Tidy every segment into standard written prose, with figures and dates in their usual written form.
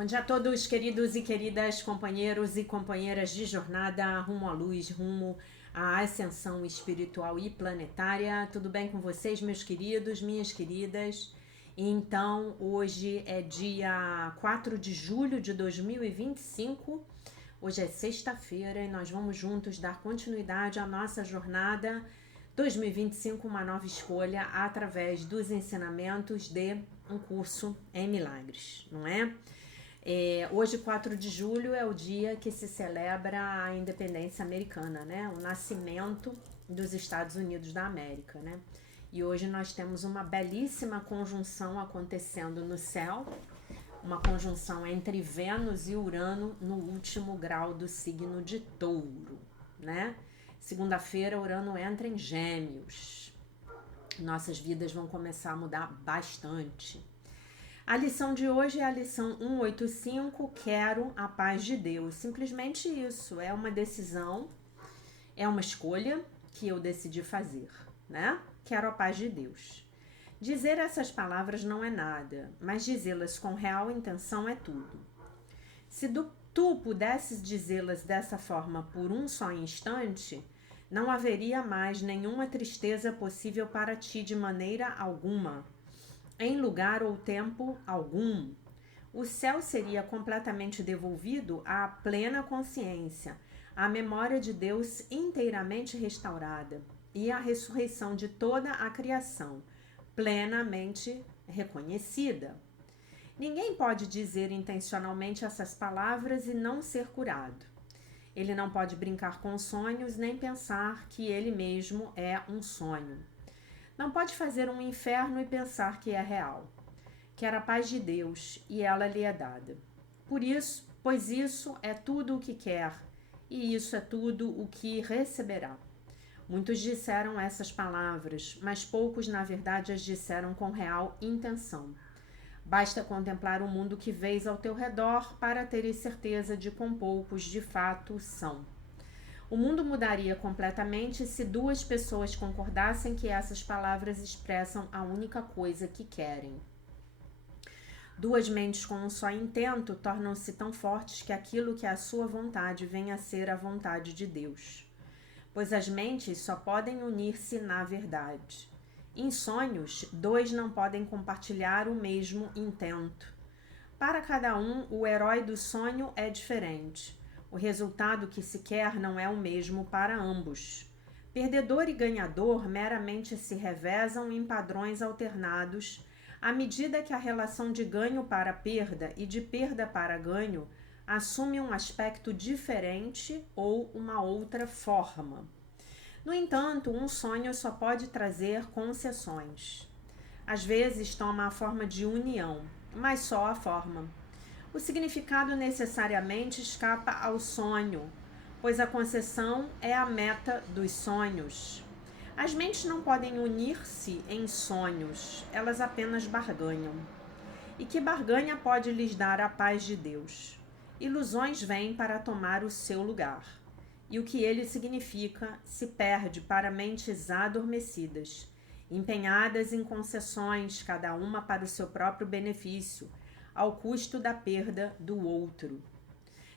Bom dia a todos, queridos e queridas companheiros e companheiras de jornada rumo à luz, rumo à ascensão espiritual e planetária. Tudo bem com vocês, meus queridos, minhas queridas? Então, hoje é dia 4 de julho de 2025. Hoje é sexta-feira e nós vamos juntos dar continuidade à nossa jornada 2025, uma nova escolha, através dos ensinamentos de um curso em milagres, não é? Hoje, 4 de julho, é o dia que se celebra a independência americana, né? O nascimento dos Estados Unidos da América, né? E hoje nós temos uma belíssima conjunção acontecendo no céu, uma conjunção entre Vênus e Urano no último grau do signo de Touro, né? Segunda-feira, Urano entra em Gêmeos. Nossas vidas vão começar a mudar bastante. A lição de hoje é a lição 185, quero a paz de Deus. Simplesmente isso, é uma decisão, é uma escolha que eu decidi fazer, né? Quero a paz de Deus. Dizer essas palavras não é nada, mas dizê-las com real intenção é tudo. Se tu pudesses dizê-las dessa forma por um só instante, não haveria mais nenhuma tristeza possível para ti de maneira alguma, em lugar ou tempo algum. O céu seria completamente devolvido à plena consciência, à memória de Deus inteiramente restaurada e à ressurreição de toda a criação, plenamente reconhecida. Ninguém pode dizer intencionalmente essas palavras e não ser curado. Ele não pode brincar com sonhos nem pensar que ele mesmo é um sonho. Não pode fazer um inferno e pensar que é real. Quer a paz de Deus e ela lhe é dada. Pois isso é tudo o que quer e isso é tudo o que receberá. Muitos disseram essas palavras, mas poucos na verdade as disseram com real intenção. Basta contemplar o mundo que vês ao teu redor para teres certeza de quão poucos de fato são. O mundo mudaria completamente se duas pessoas concordassem que essas palavras expressam a única coisa que querem. Duas mentes com um só intento tornam-se tão fortes que aquilo que é a sua vontade vem a ser a vontade de Deus. Pois as mentes só podem unir-se na verdade. Em sonhos, dois não podem compartilhar o mesmo intento. Para cada um, o herói do sonho é diferente. O resultado que se quer não é o mesmo para ambos. Perdedor e ganhador meramente se revezam em padrões alternados à medida que a relação de ganho para perda e de perda para ganho assume um aspecto diferente ou uma outra forma. No entanto, um sonho só pode trazer concessões. Às vezes toma a forma de união, mas só a forma. O significado necessariamente escapa ao sonho, pois a concessão é a meta dos sonhos. As mentes não podem unir-se em sonhos, elas apenas barganham. E que barganha pode lhes dar a paz de Deus? Ilusões vêm para tomar o seu lugar. E o que ele significa se perde para mentes adormecidas, empenhadas em concessões, cada uma para o seu próprio benefício, ao custo da perda do outro.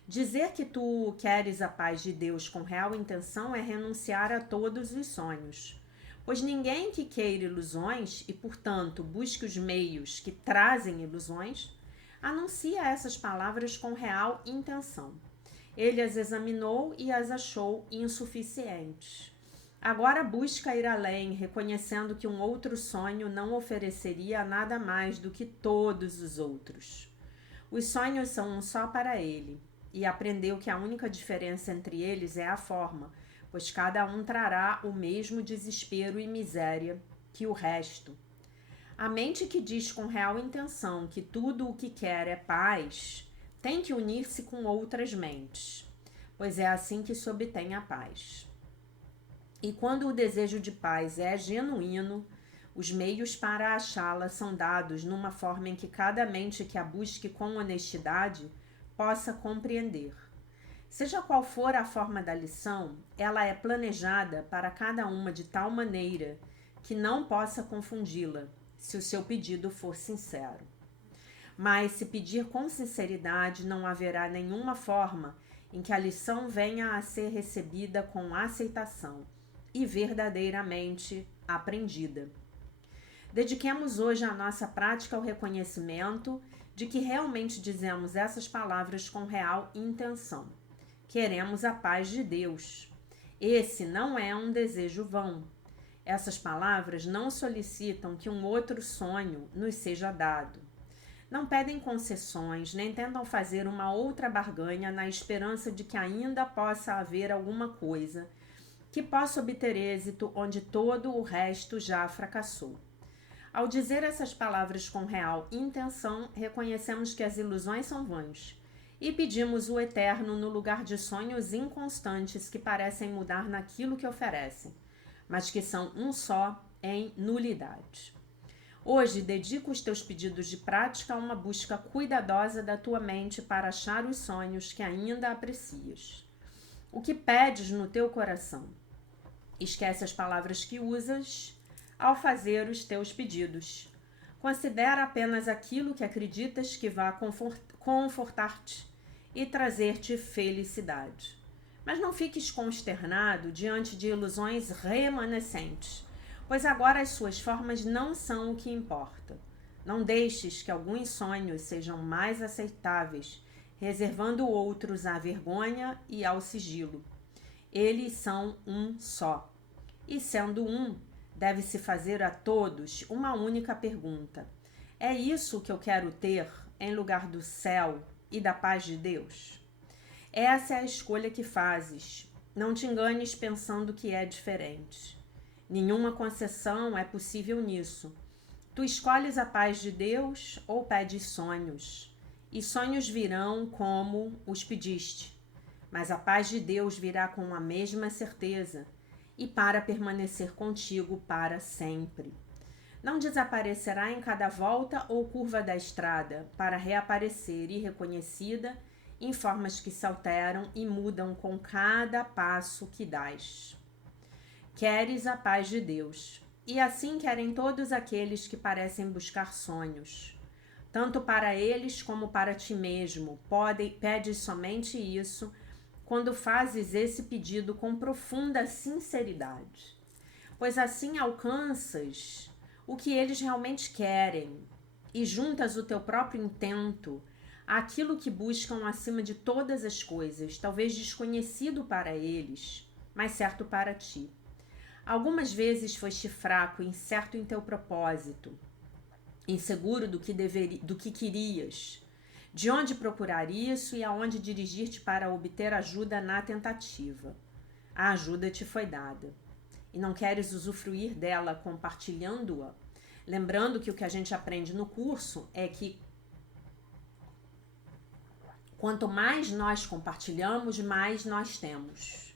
Dizer que tu queres a paz de Deus com real intenção é renunciar a todos os sonhos. Pois ninguém que queira ilusões e, portanto, busque os meios que trazem ilusões, anuncia essas palavras com real intenção. Ele as examinou e as achou insuficientes. Agora busca ir além, reconhecendo que um outro sonho não ofereceria nada mais do que todos os outros. Os sonhos são um só para ele, e aprendeu que a única diferença entre eles é a forma, pois cada um trará o mesmo desespero e miséria que o resto. A mente que diz com real intenção que tudo o que quer é paz, tem que unir-se com outras mentes, pois é assim que se obtém a paz. E quando o desejo de paz é genuíno, os meios para achá-la são dados numa forma em que cada mente que a busque com honestidade possa compreender. Seja qual for a forma da lição, ela é planejada para cada uma de tal maneira que não possa confundi-la, se o seu pedido for sincero. Mas se pedir com sinceridade, não haverá nenhuma forma em que a lição venha a ser recebida com aceitação e verdadeiramente aprendida. Dediquemos hoje a nossa prática ao reconhecimento de que realmente dizemos essas palavras com real intenção. Queremos a paz de Deus. Esse não é um desejo vão. Essas palavras não solicitam que um outro sonho nos seja dado. Não pedem concessões, nem tentam fazer uma outra barganha na esperança de que ainda possa haver alguma coisa que possa obter êxito onde todo o resto já fracassou. Ao dizer essas palavras com real intenção, reconhecemos que as ilusões são vãs e pedimos o eterno no lugar de sonhos inconstantes que parecem mudar naquilo que oferecem, mas que são um só em nulidade. Hoje, dedica os teus pedidos de prática a uma busca cuidadosa da tua mente para achar os sonhos que ainda aprecias. O que pedes no teu coração? Esquece as palavras que usas ao fazer os teus pedidos. Considera apenas aquilo que acreditas que vá confortar-te e trazer-te felicidade. Mas não fiques consternado diante de ilusões remanescentes, pois agora as suas formas não são o que importa. Não deixes que alguns sonhos sejam mais aceitáveis, reservando outros à vergonha e ao sigilo. Eles são um só. E sendo um, deve-se fazer a todos uma única pergunta: é isso que eu quero ter em lugar do céu e da paz de Deus? Essa é a escolha que fazes. Não te enganes pensando que é diferente. Nenhuma concessão é possível nisso. Tu escolhes a paz de Deus ou pedes sonhos, e sonhos virão como os pediste. Mas a paz de Deus virá com a mesma certeza e para permanecer contigo para sempre. Não desaparecerá em cada volta ou curva da estrada, para reaparecer irreconhecida em formas que se alteram e mudam com cada passo que dás. Queres a paz de Deus, e assim querem todos aqueles que parecem buscar sonhos. Tanto para eles como para ti mesmo, pedes somente isso quando fazes esse pedido com profunda sinceridade, pois assim alcanças o que eles realmente querem e juntas o teu próprio intento àquilo que buscam acima de todas as coisas, talvez desconhecido para eles, mas certo para ti. Algumas vezes foste fraco e incerto em teu propósito, inseguro do que querias, de onde procurar isso e aonde dirigir-te para obter ajuda na tentativa. A ajuda te foi dada e não queres usufruir dela compartilhando-a, lembrando que o que a gente aprende no curso é que quanto mais nós compartilhamos, mais nós temos,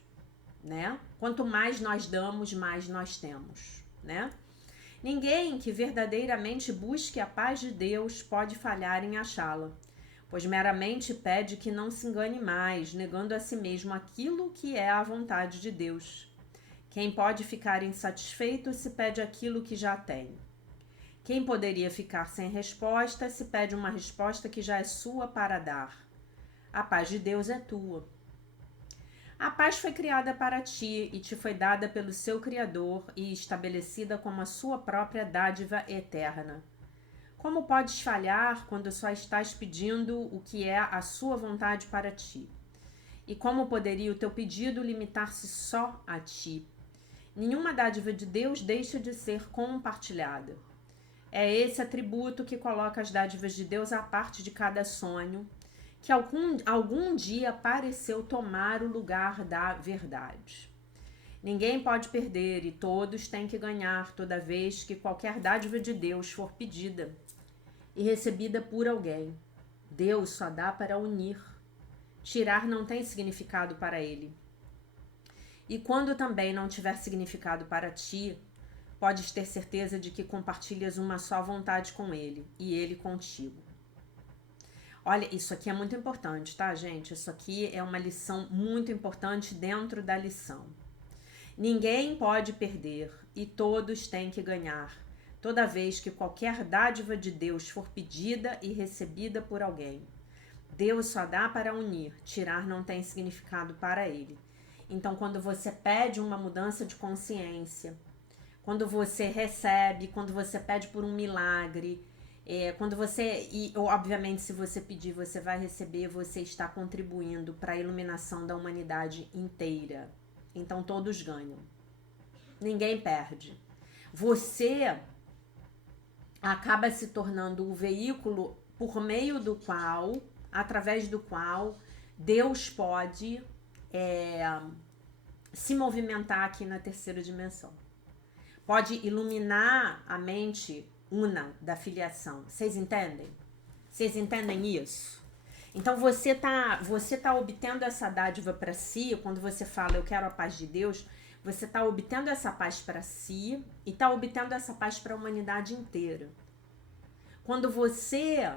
né? Quanto mais nós damos, mais nós temos, né? Ninguém que verdadeiramente busque a paz de Deus pode falhar em achá-la, pois meramente pede que não se engane mais, negando a si mesmo aquilo que é a vontade de Deus. Quem pode ficar insatisfeito se pede aquilo que já tem. Quem poderia ficar sem resposta se pede uma resposta que já é sua para dar. A paz de Deus é tua. A paz foi criada para ti e te foi dada pelo seu Criador e estabelecida como a sua própria dádiva eterna. Como podes falhar quando só estás pedindo o que é a sua vontade para ti? E como poderia o teu pedido limitar-se só a ti? Nenhuma dádiva de Deus deixa de ser compartilhada. É esse atributo que coloca as dádivas de Deus à parte de cada sonho, que algum dia pareceu tomar o lugar da verdade. Ninguém pode perder e todos têm que ganhar toda vez que qualquer dádiva de Deus for pedida e recebida por alguém. Deus só dá para unir. Tirar não tem significado para ele. E quando também não tiver significado para ti, podes ter certeza de que compartilhas uma só vontade com ele e ele contigo. Olha, isso aqui é muito importante, tá, gente? Isso aqui é uma lição muito importante dentro da lição. Ninguém pode perder e todos têm que ganhar, toda vez que qualquer dádiva de Deus for pedida e recebida por alguém. Deus só dá para unir, tirar não tem significado para ele. Então, quando você pede uma mudança de consciência, quando você recebe, quando você pede por um milagre, quando você, e obviamente se você pedir, você vai receber, você está contribuindo para a iluminação da humanidade inteira. Então todos ganham. Ninguém perde. Você acaba se tornando o veículo por meio do qual, através do qual, Deus pode se movimentar aqui na terceira dimensão. Pode iluminar a mente una da filiação. Vocês entendem? Vocês entendem isso? Então você tá obtendo essa dádiva para si, quando você fala eu quero a paz de Deus, você está obtendo essa paz para si e está obtendo essa paz para a humanidade inteira. Quando você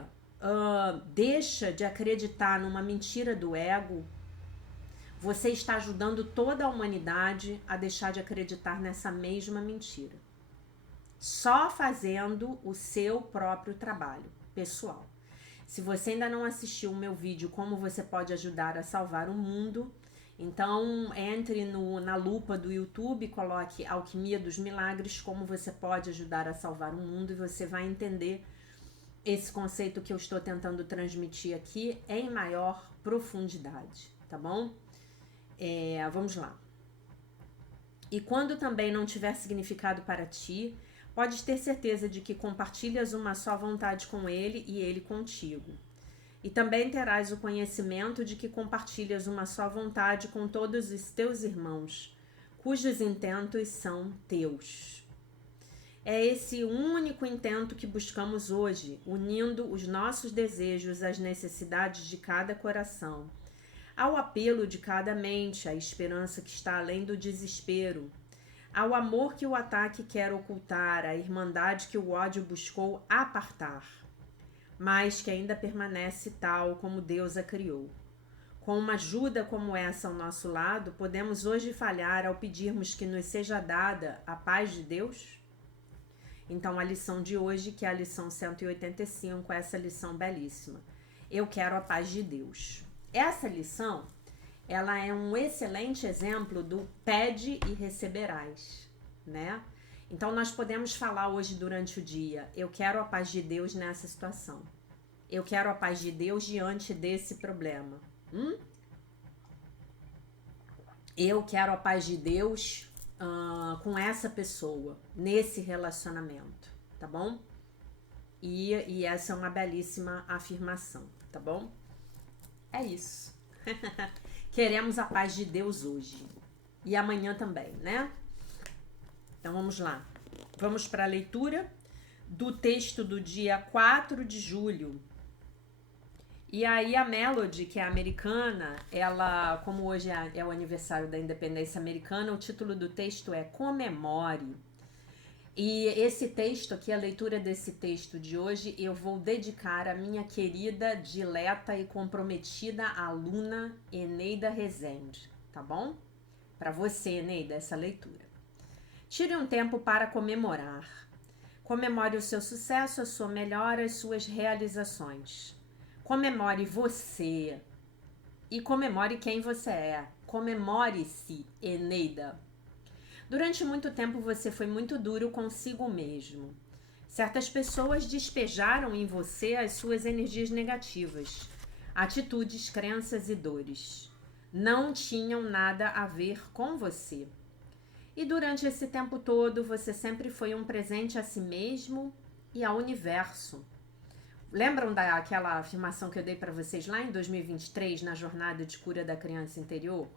deixa de acreditar numa mentira do ego, você está ajudando toda a humanidade a deixar de acreditar nessa mesma mentira. Só fazendo o seu próprio trabalho pessoal. Se você ainda não assistiu o meu vídeo Como Você Pode Ajudar a Salvar o Mundo, então entre na lupa do YouTube, coloque Alquimia dos Milagres, Como Você Pode Ajudar a Salvar o Mundo, e você vai entender esse conceito que eu estou tentando transmitir aqui em maior profundidade, tá bom? Vamos lá. E quando também não tiver significado para ti, podes ter certeza de que compartilhas uma só vontade com ele e ele contigo. E também terás o conhecimento de que compartilhas uma só vontade com todos os teus irmãos, cujos intentos são teus. É esse único intento que buscamos hoje, unindo os nossos desejos às necessidades de cada coração, ao apelo de cada mente, à esperança que está além do desespero, ao amor que o ataque quer ocultar, à irmandade que o ódio buscou apartar, mas que ainda permanece tal como Deus a criou. Com uma ajuda como essa ao nosso lado, podemos hoje falhar ao pedirmos que nos seja dada a paz de Deus? Então a lição de hoje, que é a lição 185, essa lição belíssima. Eu quero a paz de Deus. Essa lição, ela é um excelente exemplo do pede e receberás, né? Então nós podemos falar hoje durante o dia, eu quero a paz de Deus nessa situação. Eu quero a paz de Deus diante desse problema. Eu quero a paz de Deus com essa pessoa, nesse relacionamento, tá bom? E essa é uma belíssima afirmação, tá bom? É isso. Queremos a paz de Deus hoje. E amanhã também, né? Então vamos lá. Vamos para a leitura do texto do dia 4 de julho. E aí a Melody, que é americana, ela, como hoje é o aniversário da independência americana, o título do texto é Comemore. E esse texto aqui, a leitura desse texto de hoje, eu vou dedicar à minha querida, dileta e comprometida aluna Eneida Rezende, tá bom? Para você, Eneida, essa leitura. Tire um tempo para comemorar. Comemore o seu sucesso, a sua melhora, as suas realizações. Comemore você e comemore quem você é. Comemore-se, Eneida. Durante muito tempo você foi muito duro consigo mesmo. Certas pessoas despejaram em você as suas energias negativas, atitudes, crenças e dores. Não tinham nada a ver com você. E durante esse tempo todo você sempre foi um presente a si mesmo e ao universo. Lembram daquela afirmação que eu dei para vocês lá em 2023, na jornada de cura da criança interior?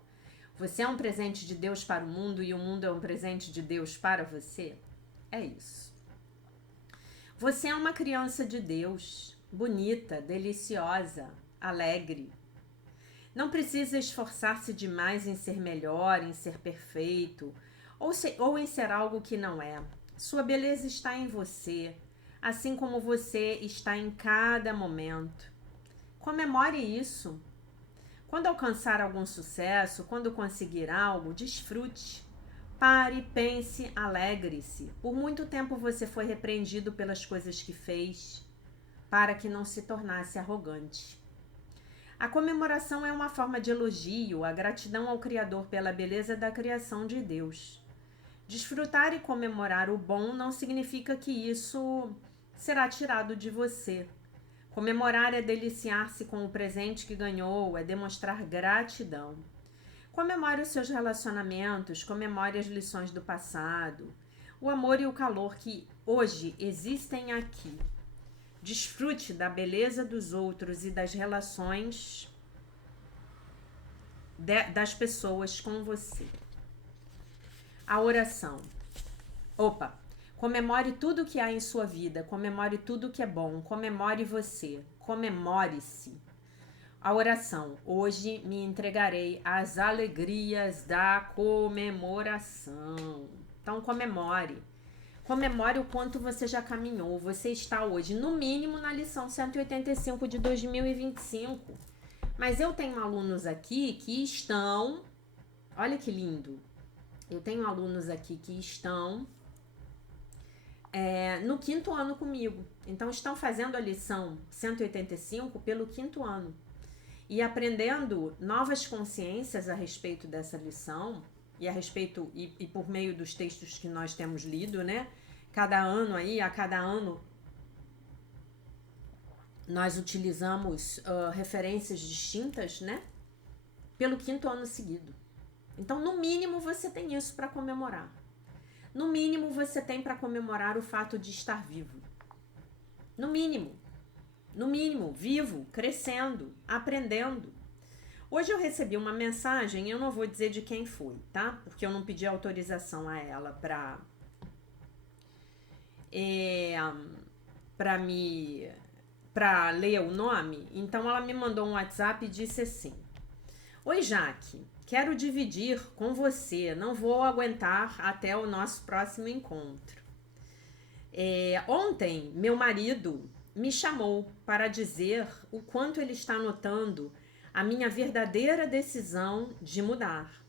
Você é um presente de Deus para o mundo e o mundo é um presente de Deus para você? É isso. Você é uma criança de Deus, bonita, deliciosa, alegre. Não precisa esforçar-se demais em ser melhor, em ser perfeito, ou em ser algo que não é. Sua beleza está em você, assim como você está em cada momento. Comemore isso. Quando alcançar algum sucesso, quando conseguir algo, desfrute. Pare, pense, alegre-se. Por muito tempo você foi repreendido pelas coisas que fez, para que não se tornasse arrogante. A comemoração é uma forma de elogio, a gratidão ao Criador pela beleza da criação de Deus. Desfrutar e comemorar o bom não significa que isso será tirado de você. Comemorar é deliciar-se com o presente que ganhou, é demonstrar gratidão. Comemore os seus relacionamentos, comemore as lições do passado, o amor e o calor que hoje existem aqui. Desfrute da beleza dos outros e das relações das pessoas com você. A oração. Comemore tudo que há em sua vida, comemore tudo que é bom, comemore você, comemore-se. A oração. Hoje me entregarei às alegrias da comemoração. Então comemore. Comemore o quanto você já caminhou. Você está hoje, no mínimo, na lição 185 de 2025. Mas eu tenho alunos aqui que estão... Olha que lindo. Eu tenho alunos aqui que estão no 5º ano comigo. Então, estão fazendo a lição 185 pelo 5º ano. E aprendendo novas consciências a respeito dessa lição... E por meio dos textos que nós temos lido, né? A cada ano, nós utilizamos referências distintas, né? Pelo 5º ano seguido. Então, no mínimo, você tem isso para comemorar. No mínimo, você tem para comemorar o fato de estar vivo. No mínimo, vivo, crescendo, aprendendo. Hoje eu recebi uma mensagem, eu não vou dizer de quem foi, tá? Porque eu não pedi autorização a ela para ler o nome. Então ela me mandou um WhatsApp e disse assim: Oi, Jaque, quero dividir com você, não vou aguentar até o nosso próximo encontro. Ontem, meu marido me chamou para dizer o quanto ele está notando a minha verdadeira decisão de mudar.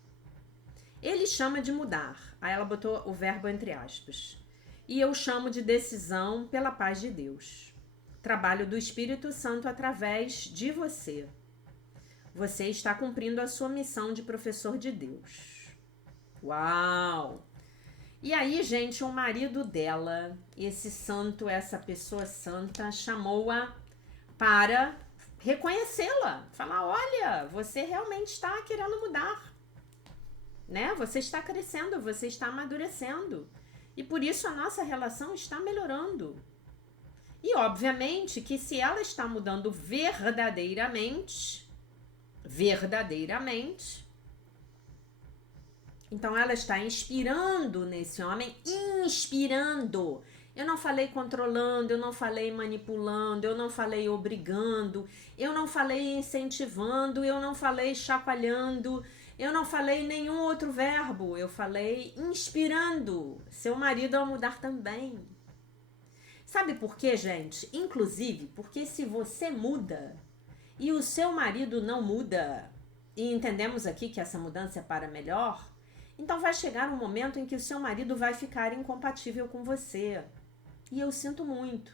Ele chama de mudar. Aí ela botou o verbo entre aspas. E eu chamo de decisão pela paz de Deus. Trabalho do Espírito Santo através de você. Você está cumprindo a sua missão de professor de Deus. Uau! E aí, gente, o marido dela, esse santo, essa pessoa santa, chamou-a para reconhecê-la, falar: olha, você realmente está querendo mudar, né? Você está crescendo, você está amadurecendo, e por isso a nossa relação está melhorando. E obviamente que se ela está mudando verdadeiramente, então ela está inspirando nesse homem, inspirando. Eu não falei controlando, eu não falei manipulando, eu não falei obrigando, eu não falei incentivando, eu não falei chacoalhando, eu não falei nenhum outro verbo. Eu falei inspirando seu marido a mudar também. Sabe por quê, gente? Inclusive, porque se você muda e o seu marido não muda, e entendemos aqui que essa mudança é para melhor, então vai chegar um momento em que o seu marido vai ficar incompatível com você. E eu sinto muito,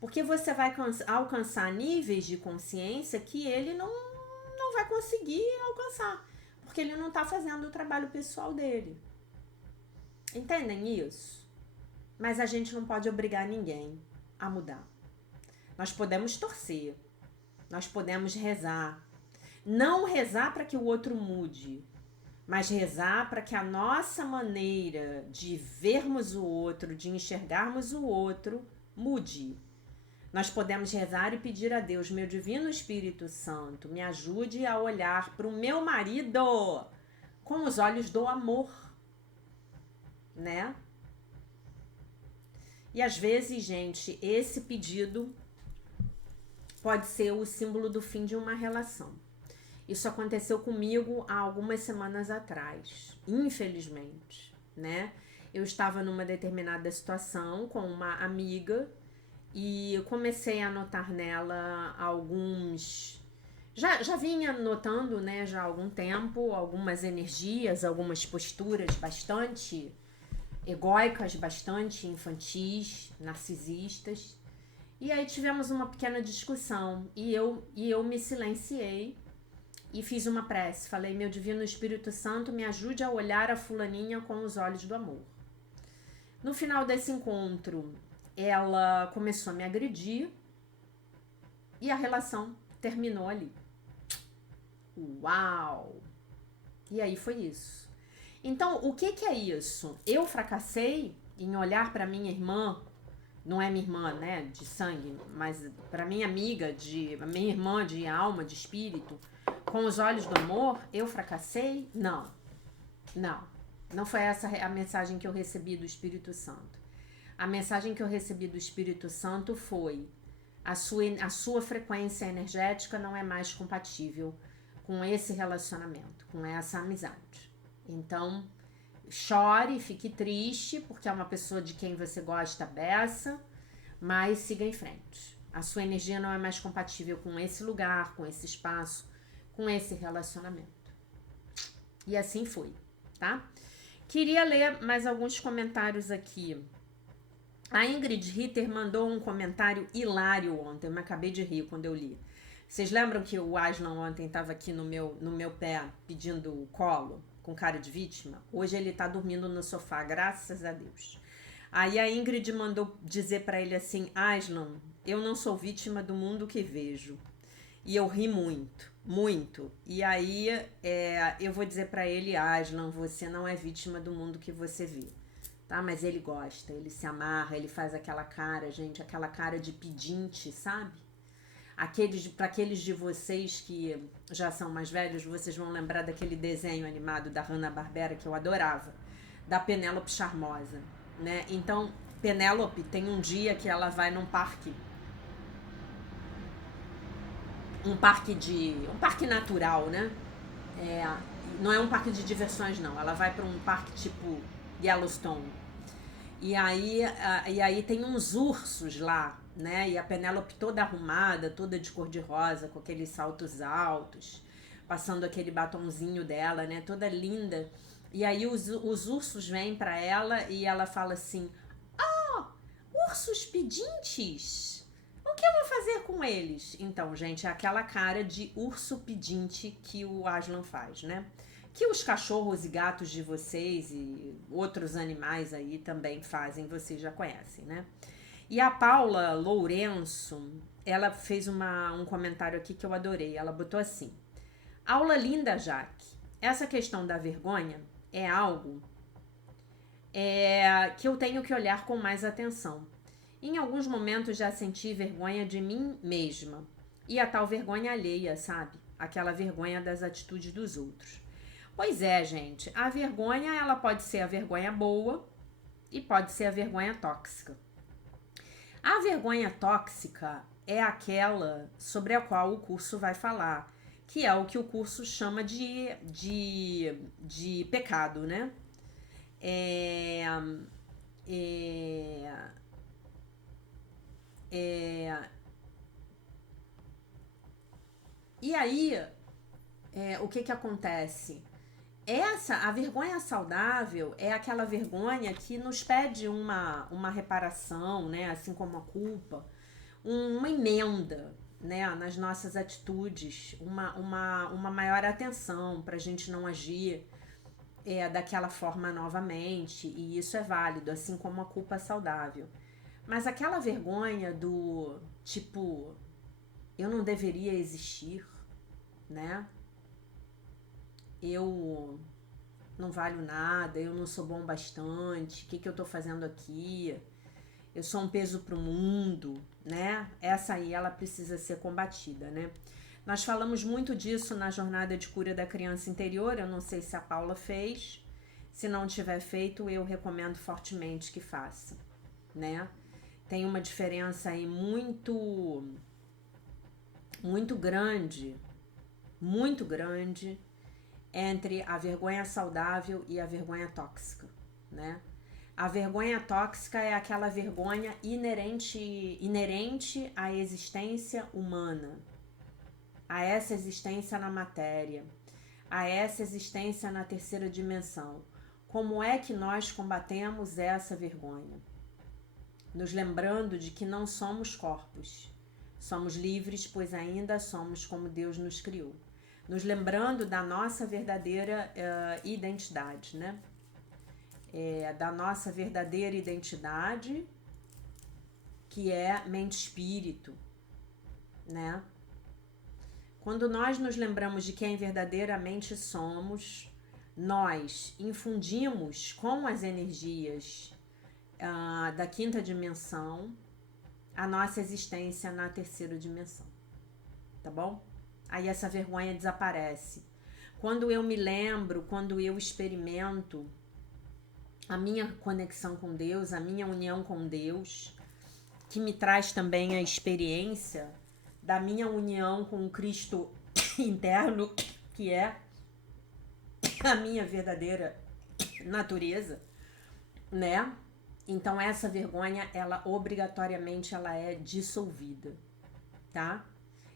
porque você vai alcançar níveis de consciência que ele não vai conseguir alcançar, porque ele não está fazendo o trabalho pessoal dele. Entendem isso? Mas a gente não pode obrigar ninguém a mudar. Nós podemos torcer, nós podemos rezar. Não rezar para que o outro mude, mas rezar para que a nossa maneira de vermos o outro, de enxergarmos o outro, mude. Nós podemos rezar e pedir a Deus: meu divino Espírito Santo, me ajude a olhar para o meu marido com os olhos do amor, né? E às vezes, gente, esse pedido pode ser o símbolo do fim de uma relação. Isso aconteceu comigo há algumas semanas atrás, infelizmente, né? Eu estava numa determinada situação com uma amiga e eu comecei a notar nela já vinha notando, né, já há algum tempo, algumas energias, algumas posturas bastante egóicas, bastante infantis, narcisistas. E aí tivemos uma pequena discussão e eu me silenciei e fiz uma prece. Falei: meu divino Espírito Santo, me ajude a olhar a fulaninha com os olhos do amor. No final desse encontro, ela começou a me agredir e a relação terminou ali. Uau! E aí foi isso. Então, o que é isso? Eu fracassei em olhar para minha irmã, não é minha irmã, né, de sangue, mas para minha amiga, minha irmã de alma, de espírito, com os olhos do amor. Eu fracassei? Não. Não foi essa a mensagem que eu recebi do Espírito Santo. A mensagem que eu recebi do Espírito Santo foi: a sua frequência energética não é mais compatível com esse relacionamento, com essa amizade. Então, chore, fique triste, porque é uma pessoa de quem você gosta beça, mas siga em frente. A sua energia não é mais compatível com esse lugar, com esse espaço, com esse relacionamento. E assim foi, tá? Queria ler mais alguns comentários aqui. A Ingrid Ritter mandou um comentário hilário ontem, eu me acabei de rir quando eu li. Vocês lembram que o Aslan ontem estava aqui no meu pé pedindo colo, com cara de vítima? Hoje ele tá dormindo no sofá, graças a Deus. Aí a Ingrid mandou dizer para ele assim: Aslan, eu não sou vítima do mundo que vejo. E eu ri muito, muito. E aí eu vou dizer para ele: Aslan, você não é vítima do mundo que você vê. Tá? Mas ele gosta, ele se amarra, ele faz aquela cara, gente, aquela cara de pedinte, sabe? Para aqueles de vocês que já são mais velhos, vocês vão lembrar daquele desenho animado da Hanna-Barbera que eu adorava, da Penélope Charmosa, né? Então, Penélope tem um dia que ela vai num parque, um parque natural, né? Não é um parque de diversões, não. Ela vai para um parque tipo Yellowstone. E aí tem uns ursos lá, né? E a Penélope toda arrumada, toda de cor de rosa, com aqueles saltos altos, passando aquele batonzinho dela, né? Toda linda. E aí os ursos vêm para ela e ela fala assim: "Oh, ursos pedintes! O que eu vou fazer com eles?" Então, gente, é aquela cara de urso pedinte que o Aslan faz, né? Que os cachorros e gatos de vocês e outros animais aí também fazem, vocês já conhecem, né? E a Paula Lourenço, ela fez um comentário aqui que eu adorei. Ela botou assim: aula linda, Jaque. Essa questão da vergonha é algo que eu tenho que olhar com mais atenção. Em alguns momentos já senti vergonha de mim mesma. E a tal vergonha alheia, sabe? Aquela vergonha das atitudes dos outros. Pois é, gente, a vergonha, ela pode ser a vergonha boa e pode ser a vergonha tóxica. A vergonha tóxica é aquela sobre a qual o curso vai falar, que é o que o curso chama de pecado, né? E aí, o que acontece? A vergonha saudável é aquela vergonha que nos pede uma reparação, né? Assim como a culpa, uma emenda, né? Nas nossas atitudes, uma maior atenção para a gente não agir daquela forma novamente, e isso é válido, assim como a culpa saudável. Mas aquela vergonha do tipo, eu não deveria existir, né? Eu não valho nada, eu não sou bom bastante, o que eu tô fazendo aqui? Eu sou um peso pro mundo, né? Essa aí, ela precisa ser combatida, né? Nós falamos muito disso na jornada de cura da criança interior, eu não sei se a Paula fez. Se não tiver feito, eu recomendo fortemente que faça, né? Tem uma diferença aí muito grande entre a vergonha saudável e a vergonha tóxica, né? A vergonha tóxica é aquela vergonha inerente à existência humana, a essa existência na matéria, a essa existência na terceira dimensão. Como é que nós combatemos essa vergonha? Nos lembrando de que não somos corpos. Somos livres, pois ainda somos como Deus nos criou. Nos lembrando da nossa verdadeira identidade, né? Da nossa verdadeira identidade, que é mente-espírito, né? Quando nós nos lembramos de quem verdadeiramente somos, nós infundimos com as energias da quinta dimensão a nossa existência na terceira dimensão, tá bom? Aí essa vergonha desaparece. Quando eu me lembro, quando eu experimento a minha conexão com Deus, a minha união com Deus, que me traz também a experiência da minha união com o Cristo interno, que é a minha verdadeira natureza, né? Então essa vergonha, ela obrigatoriamente ela é dissolvida, tá?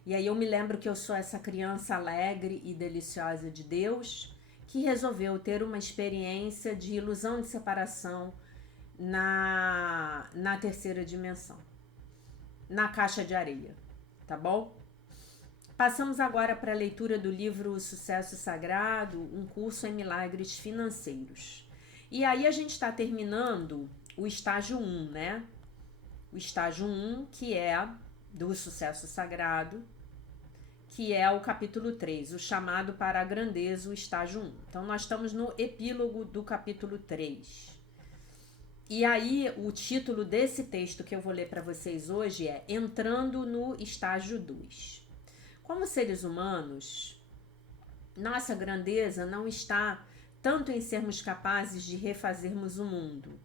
E aí eu me lembro que eu sou essa criança alegre e deliciosa de Deus que resolveu ter uma experiência de ilusão de separação na terceira dimensão, na caixa de areia, tá bom? Passamos agora para a leitura do livro Sucesso Sagrado, um curso em milagres financeiros. E aí a gente está terminando o estágio 1, né? O estágio 1, que é do Sucesso Sagrado, que é o capítulo 3, o chamado para a grandeza, o estágio 1. Então nós estamos no epílogo do capítulo 3. E aí o título desse texto que eu vou ler para vocês hoje é Entrando no estágio 2. Como seres humanos, nossa grandeza não está tanto em sermos capazes de refazermos o mundo,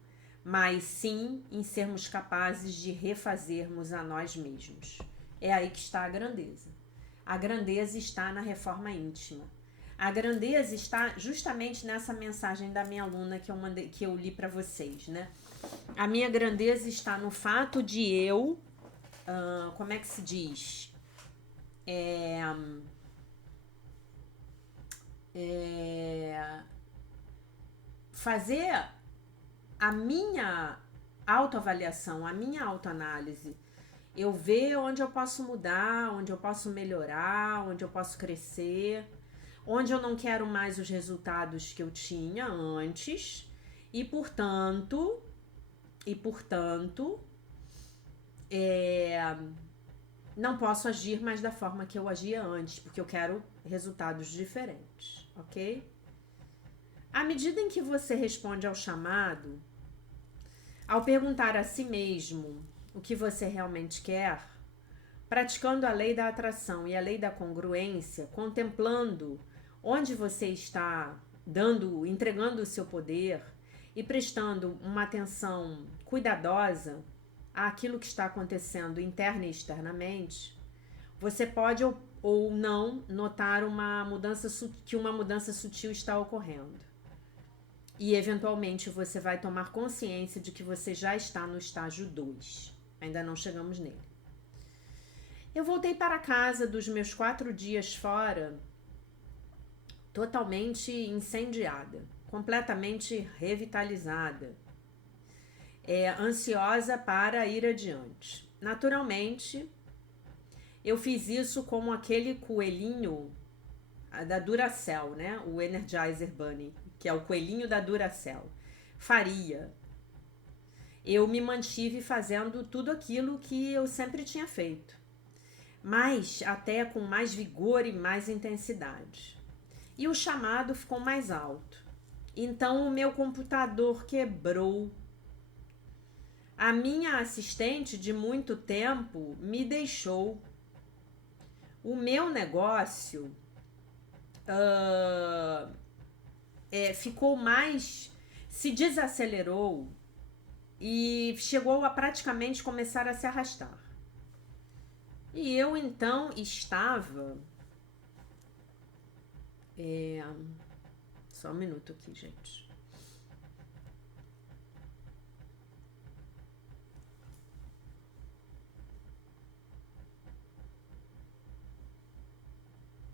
mas sim em sermos capazes de refazermos a nós mesmos. É aí que está a grandeza. A grandeza está na reforma íntima. A grandeza está justamente nessa mensagem da minha aluna que eu li para vocês, né? A minha grandeza está no fato de eu, como é que se diz? Fazer a minha autoavaliação, a minha autoanálise. Eu ver onde eu posso mudar, onde eu posso melhorar, onde eu posso crescer, onde eu não quero mais os resultados que eu tinha antes e, portanto, não posso agir mais da forma que eu agia antes, porque eu quero resultados diferentes, ok? À medida em que você responde ao chamado, ao perguntar a si mesmo o que você realmente quer, praticando a lei da atração e a lei da congruência, contemplando onde você está entregando o seu poder e prestando uma atenção cuidadosa àquilo que está acontecendo interna e externamente, você pode ou não notar que uma mudança sutil está ocorrendo. E eventualmente você vai tomar consciência de que você já está no estágio 2. Ainda não chegamos nele. Eu voltei para casa dos meus 4 dias fora, totalmente incendiada, completamente revitalizada, ansiosa para ir adiante. Naturalmente, eu fiz isso como aquele coelhinho da Duracell, né? O Energizer Bunny, que é o coelhinho da Duracell, faria. Eu me mantive fazendo tudo aquilo que eu sempre tinha feito, mas até com mais vigor e mais intensidade. E o chamado ficou mais alto. Então o meu computador quebrou. A minha assistente de muito tempo me deixou. O meu negócio ficou mais, se desacelerou e chegou a praticamente começar a se arrastar. E eu então estava... Só um minuto aqui, gente.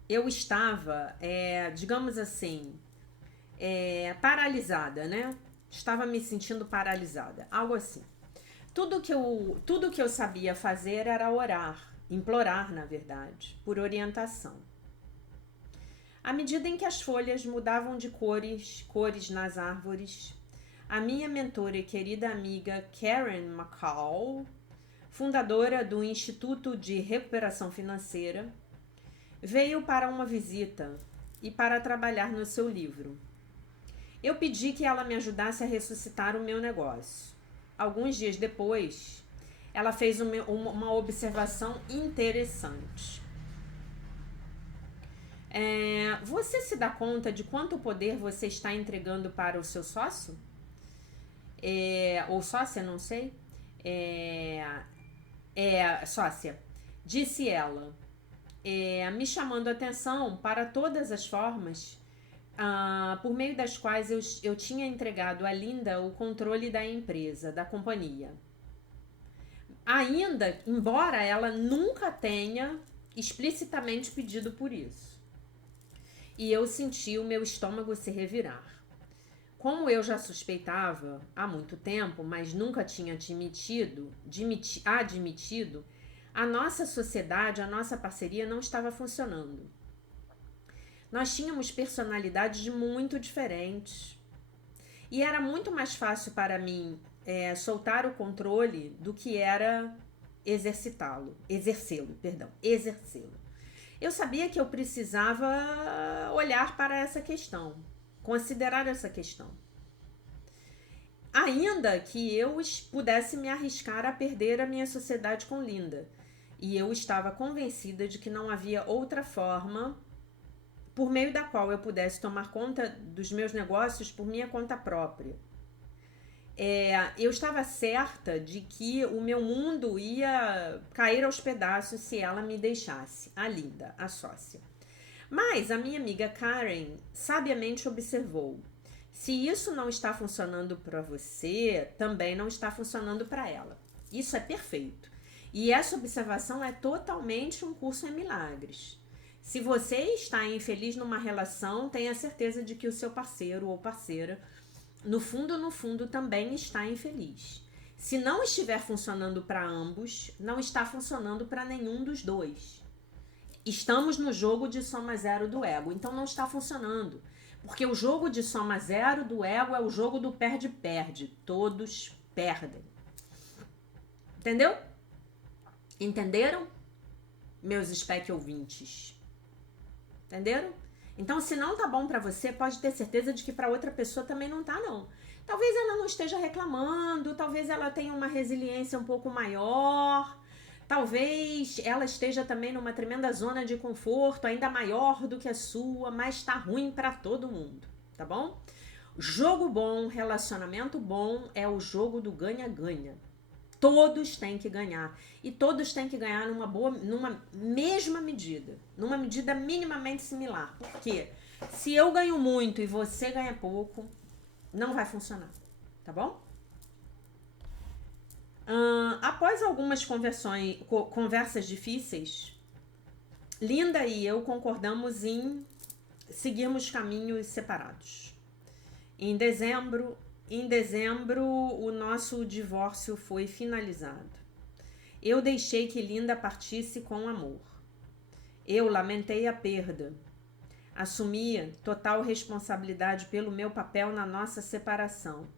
eu estava, digamos assim, paralisada, né? Estava me sentindo paralisada, algo assim. Tudo que eu sabia fazer era orar, implorar, na verdade, por orientação. À medida em que as folhas mudavam de cores nas árvores, a minha mentora e querida amiga Karen McCall, fundadora do Instituto de Recuperação Financeira, veio para uma visita e para trabalhar no seu livro. Eu pedi que ela me ajudasse a ressuscitar o meu negócio. Alguns dias depois, ela fez uma observação interessante. Você se dá conta de quanto poder você está entregando para o seu sócio? Ou sócia, não sei. Sócia. Disse ela, me chamando a atenção para todas as formas por meio das quais eu tinha entregado a Linda o controle da empresa, da companhia. Ainda, embora ela nunca tenha explicitamente pedido por isso. E eu senti o meu estômago se revirar. Como eu já suspeitava há muito tempo, mas nunca tinha admitido, a nossa sociedade, a nossa parceria não estava funcionando. Nós tínhamos personalidades muito diferentes. E era muito mais fácil para mim soltar o controle do que era exercê-lo. Eu sabia que eu precisava olhar para essa questão, considerar essa questão. Ainda que eu pudesse me arriscar a perder a minha sociedade com Linda. E eu estava convencida de que não havia outra forma por meio da qual eu pudesse tomar conta dos meus negócios por minha conta própria. Eu estava certa de que o meu mundo ia cair aos pedaços se ela me deixasse, a Linda, a sócia. Mas a minha amiga Karen sabiamente observou: se isso não está funcionando para você, também não está funcionando para ela. Isso é perfeito. E essa observação é totalmente um curso em milagres. Se você está infeliz numa relação, tenha certeza de que o seu parceiro ou parceira, no fundo, também está infeliz. Se não estiver funcionando para ambos, não está funcionando para nenhum dos dois. Estamos no jogo de soma zero do ego, então não está funcionando. Porque o jogo de soma zero do ego é o jogo do perde-perde. Todos perdem. Entendeu? Entenderam? Meus spec ouvintes. Entenderam? Então, se não tá bom pra você, pode ter certeza de que pra outra pessoa também não tá, não. Talvez ela não esteja reclamando, talvez ela tenha uma resiliência um pouco maior, talvez ela esteja também numa tremenda zona de conforto, ainda maior do que a sua, mas tá ruim pra todo mundo, tá bom? Jogo bom, relacionamento bom é o jogo do ganha-ganha. Todos têm que ganhar. E todos têm que ganhar numa mesma medida. Numa medida minimamente similar. Porque se eu ganho muito e você ganha pouco, não vai funcionar. Tá bom? Após algumas conversas difíceis, Linda e eu concordamos em seguirmos caminhos separados. Em dezembro, o nosso divórcio foi finalizado. Eu deixei que Linda partisse com amor. Eu lamentei a perda. Assumia total responsabilidade pelo meu papel na nossa separação.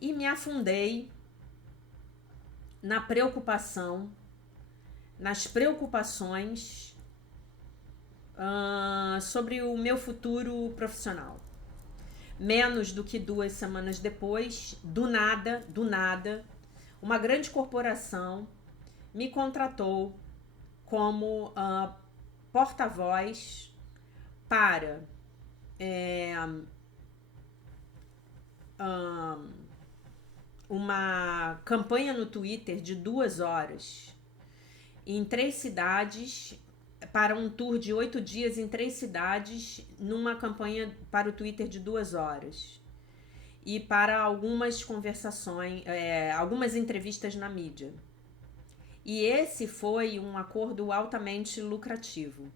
E me afundei na preocupação, nas preocupações sobre o meu futuro profissional. Menos do que 2 semanas depois, do nada, uma grande corporação me contratou como porta-voz para uma campanha no Twitter de 2 horas em 3 cidades, para um tour de 8 dias em 3 cidades, numa campanha para o Twitter de 2 horas. E para algumas conversações, algumas entrevistas na mídia. E esse foi um acordo altamente lucrativo.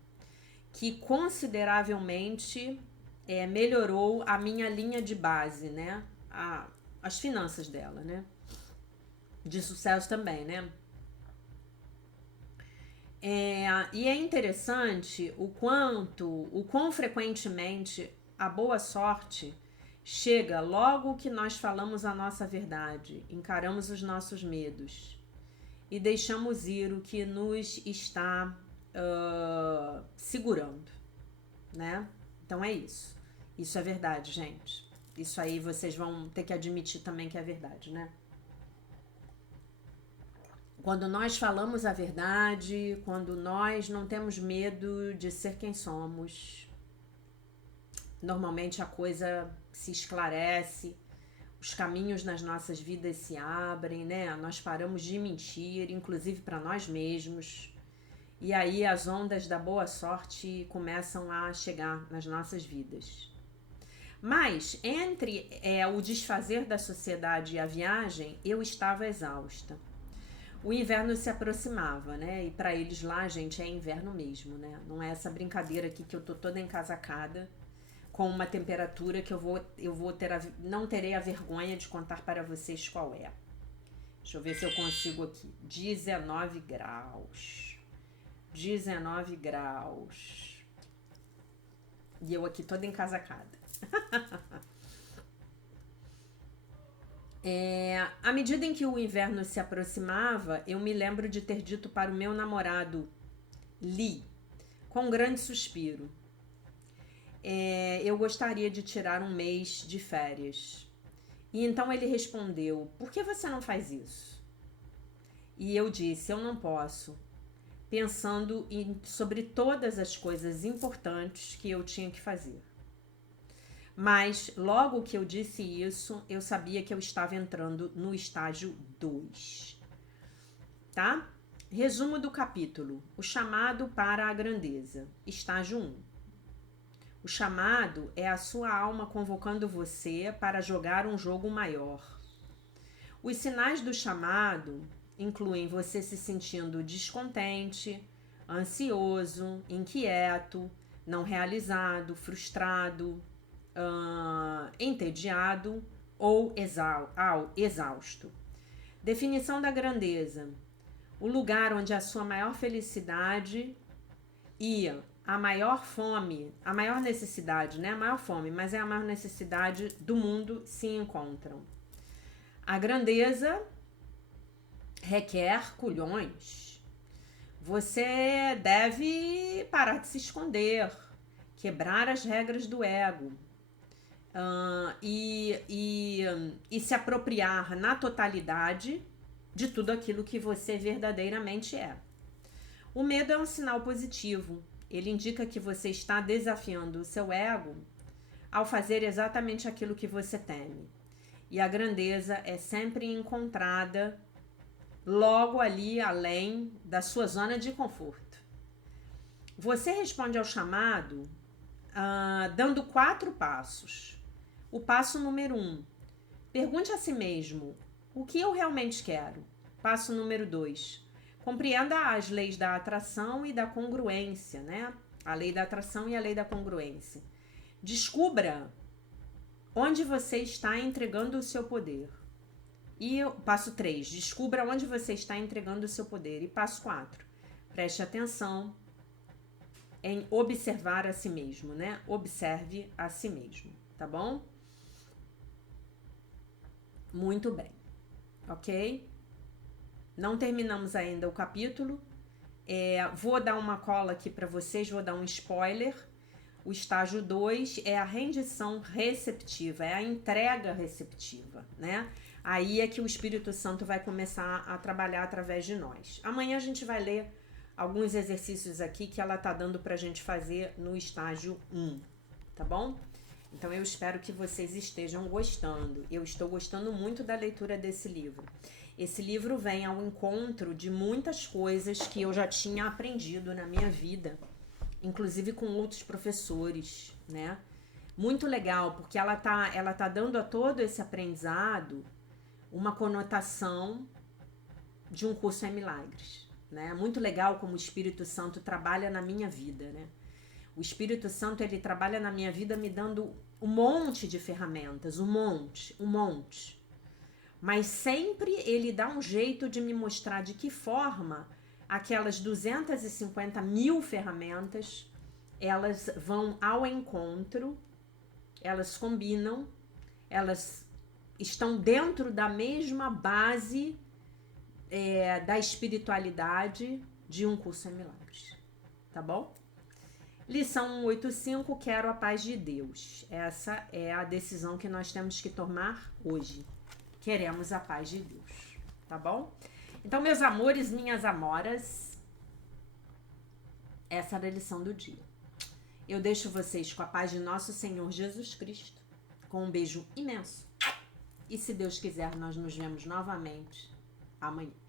que consideravelmente melhorou a minha linha de base, né? As finanças dela, né? De sucesso também, né? E é interessante o quão frequentemente a boa sorte chega logo que nós falamos a nossa verdade, encaramos os nossos medos e deixamos ir o que nos está segurando, né? Então é isso. Isso é verdade, gente. Isso aí vocês vão ter que admitir também que é verdade, né? Quando nós falamos a verdade, quando nós não temos medo de ser quem somos, normalmente a coisa se esclarece, os caminhos nas nossas vidas se abrem, né? Nós paramos de mentir, inclusive para nós mesmos. E aí as ondas da boa sorte começam a chegar nas nossas vidas. Mas entre o desfazer da sociedade e a viagem, eu estava exausta. O inverno se aproximava, né? E para eles lá, gente, é inverno mesmo, né? Não é essa brincadeira aqui que eu tô toda encasacada com uma temperatura que não terei a vergonha de contar para vocês qual é. Deixa eu ver se eu consigo aqui. 19 graus. 19 graus. E eu aqui toda encasacada. À medida em que o inverno se aproximava, eu me lembro de ter dito para o meu namorado, Lee, com um grande suspiro, eu gostaria de tirar um mês de férias. E então ele respondeu, por que você não faz isso? E eu disse, eu não posso, pensando sobre todas as coisas importantes que eu tinha que fazer. Mas logo que eu disse isso, eu sabia que eu estava entrando no estágio 2. Tá? Resumo do capítulo. O chamado para a grandeza. Estágio 1. O chamado é a sua alma convocando você para jogar um jogo maior. Os sinais do chamado incluem você se sentindo descontente, ansioso, inquieto, não realizado, frustrado, entediado ou exausto. Definição da grandeza: o lugar onde a sua maior felicidade e a maior fome, a maior necessidade, né? A maior fome, mas é a maior necessidade do mundo se encontram. A grandeza requer culhões. Você deve parar de se esconder, quebrar as regras do ego. E se apropriar na totalidade de tudo aquilo que você verdadeiramente é. O medo é um sinal positivo. Ele indica que você está desafiando o seu ego ao fazer exatamente aquilo que você teme. E a grandeza é sempre encontrada logo ali além da sua zona de conforto. Você responde ao chamado dando 4 passos. O passo número 1, pergunte a si mesmo, o que eu realmente quero? Passo número 2, compreenda as leis da atração e da congruência, né? A lei da atração e a lei da congruência. Descubra onde você está entregando o seu poder. E passo 3, descubra onde você está entregando o seu poder. E passo 4, preste atenção em observar a si mesmo, né? Observe a si mesmo, tá bom? Muito bem, ok? Não terminamos ainda o capítulo. Vou dar uma cola aqui para vocês, vou dar um spoiler. O estágio 2 é a rendição receptiva, é a entrega receptiva, né? Aí é que o Espírito Santo vai começar a trabalhar através de nós. Amanhã a gente vai ler alguns exercícios aqui que ela tá dando pra gente fazer no estágio 1, tá bom? Então eu espero que vocês estejam gostando. Eu estou gostando muito da leitura desse livro. Esse livro vem ao encontro de muitas coisas que eu já tinha aprendido na minha vida, inclusive com outros professores, né? Muito legal, porque ela tá dando a todo esse aprendizado uma conotação de um curso em milagres, né? Muito legal como o Espírito Santo trabalha na minha vida, né? O Espírito Santo, ele trabalha na minha vida me dando um monte de ferramentas, um monte. Mas sempre ele dá um jeito de me mostrar de que forma aquelas 250 mil ferramentas, elas vão ao encontro, elas combinam, elas estão dentro da mesma base da espiritualidade de um curso em milagres, tá bom? Lição 185, quero a paz de Deus. Essa é a decisão que nós temos que tomar hoje. Queremos a paz de Deus, tá bom? Então, meus amores, minhas amoras, essa era a lição do dia. Eu deixo vocês com a paz de nosso Senhor Jesus Cristo, com um beijo imenso. E se Deus quiser, nós nos vemos novamente amanhã.